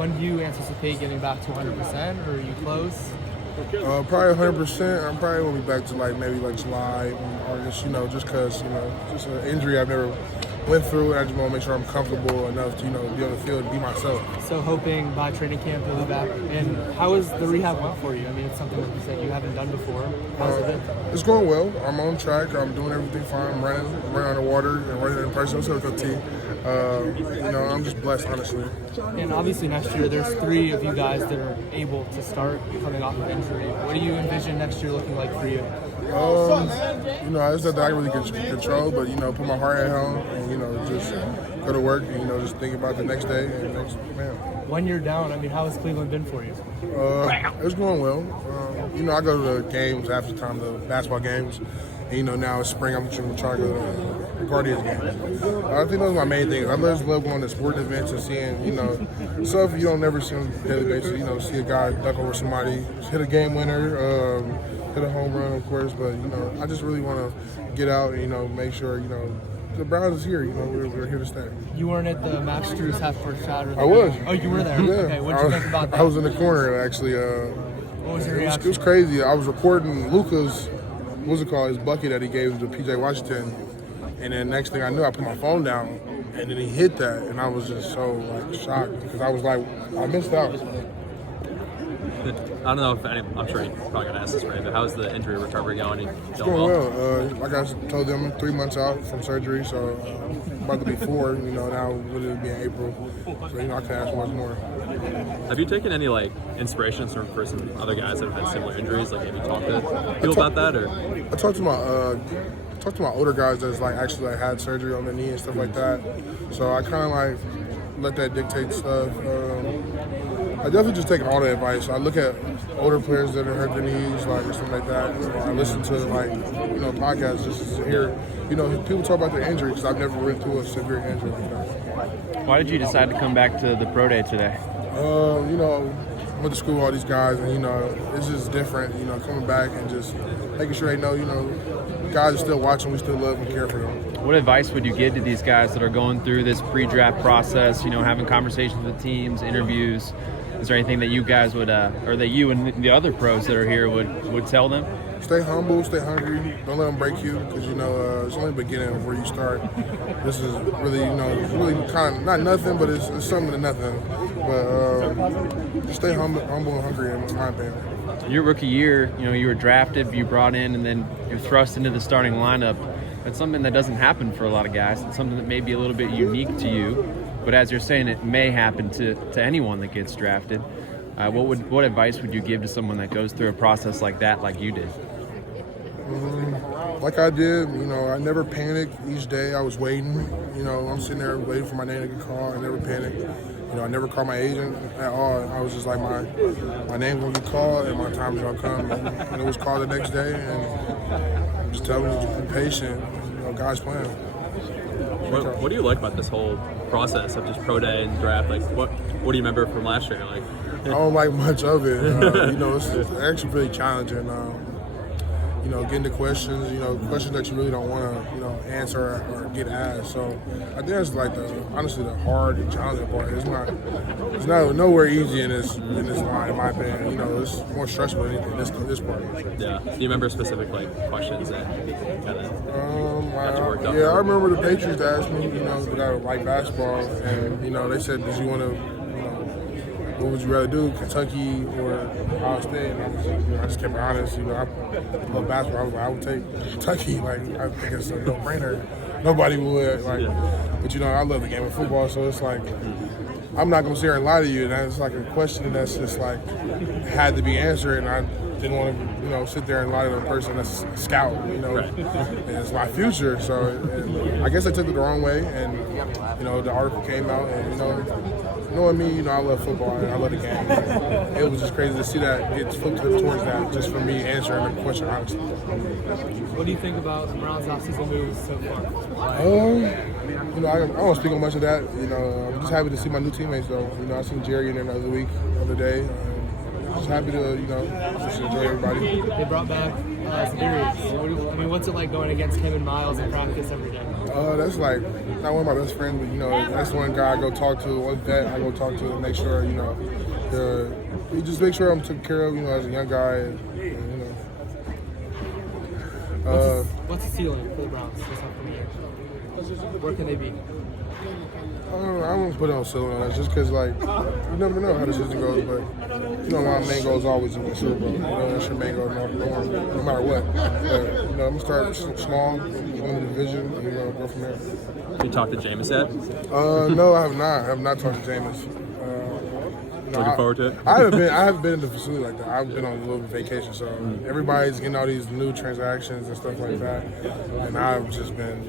When do you anticipate getting back to 100%, or are you close? Probably 100%. I'm probably going to be back to maybe July, August, just because, just an injury I've never went through, and I just want to make sure I'm comfortable enough to, be on the field and be myself. So hoping by training camp you'll be back. And how has the rehab went for you? I mean, it's something like you said you haven't done before. How's it been? It's going well. I'm on track. I'm doing everything fine. I'm running underwater and running in person. So it's I'm just blessed, honestly. And obviously next year there's 3 of you guys that are able to start coming off of injury. What do you envision next year looking like for you? It's nothing I really can control, but, put my heart at home and, just go to work and, just think about the next day and next man. When you're down, I mean, how has Cleveland been for you? It's going well. I go to the games after time, the basketball games. And, now it's spring, I'm trying to go to the Guardians games. I think those are my main things. I just love going to sporting events and seeing, stuff you don't never see on a daily basis. See a guy duck over somebody, hit a game winner, hit a home run, of course. But, I just really want to get out and, make sure, the Browns is here. We're here to stay. You weren't at the Max Strus half-court shot? I was. Oh, you were there? Yeah. Okay, what did you think about that? I was in the corner, actually. What was your reaction? It was crazy. I was recording Luka's, his bucket that he gave to P.J. Washington. And then next thing I knew, I put my phone down, and then he hit that. And I was just so, shocked because I was I missed out. I don't know if I'm sure you're probably going to ask this, Ray, but how's the injury recovery going? It's going well. Like I told them, I'm 3 months out from surgery, so about to be 4. Now it'll be in April, so I can ask much more. Have you taken any inspirations for some other guys that have had similar injuries? Maybe talk to people about that, or I talked to my older guys that's actually had surgery on their knee and stuff like that. So I kind of let that dictate stuff. I definitely just take all the advice. I look at older players that have hurt their knees, or something like that. I listen to podcasts just to hear, people talk about their injury because I've never went through a severe injury like that. Why did you decide to come back to the pro day today? I went to school with all these guys, and it's just different. Coming back and just making sure they know, guys are still watching. We still love and care for them. What advice would you give to these guys that are going through this pre-draft process? Having conversations with teams, interviews. Is there anything that you guys would, or that you and the other pros that are here would tell them? Stay humble, stay hungry. Don't let them break you because, it's only the beginning of where you start. This is really, it's really kind of not nothing, but it's something to nothing. But just stay humble and hungry, in my opinion. Your rookie year, you were drafted, you brought in, and then you're thrust into the starting lineup. That's something that doesn't happen for a lot of guys. It's something that may be a little bit unique to you. But as you're saying, it may happen to anyone that gets drafted. What advice would you give to someone that goes through a process like that, like you did? Like I did, I never panicked each day. I was waiting. I'm sitting there waiting for my name to get called. I never panicked. I never called my agent at all. I was just like, my name's gonna get called and my time's gonna come. And it was called the next day, and just tell me to be patient. God's plan. What do you like about this whole process of just pro day and draft? What do you remember from last year? I don't like much of it. It's actually really challenging. Getting the questions, questions that you really don't want to, answer or get asked. So I think that's honestly the hard and challenging part. It's nowhere easy in this line, in my opinion. It's more stressful than anything. This part. Yeah. Do you remember specific questions that kind of got you worked up? Yeah, I remember the Patriots asked me, that I like basketball, and they said, "Did you want to?" What would you rather do, Kentucky or Ohio State? And I just kept it honest. I love basketball. I would take Kentucky. I think it's a no-brainer. Nobody would. But I love the game of football, so it's I'm not gonna sit here and lie to you. And that's a question that's just had to be answered, and I didn't want to, sit there and lie to the person that's a scout. Right. And it's my future. So I guess I took it the wrong way, and the article came out, and knowing me, I love football and I love the game. It was just crazy to see that get flipped towards that just for me answering the question honestly. What do you think about the Browns' offseason moves so far? I don't speak on much of that. I'm just happy to see my new teammates though. I seen Jerry in there the other day. Just happy to, just enjoy everybody. They brought back Zedarius. What's it like going against him and Miles in practice every day? That's like not one of my best friends, but you know, that's one guy I go talk to, one vet I go talk to, make sure you just make sure I'm taken care of, as a young guy, and What's the ceiling for the Browns this upcoming year? Where can they be? I don't want to put it on ceiling on that just because, you never know how the season goes. But, my main goal is always to win Super Bowl. That's your main goal no matter what. But, I'm going to start small, win the division, and go from there. You talked to Jameis yet? No, I have not. I have not talked to Jameis. Looking forward to it? I haven't been in the facility like that. I've been on a little vacation, so everybody's getting all these new transactions and stuff like that. And I've just been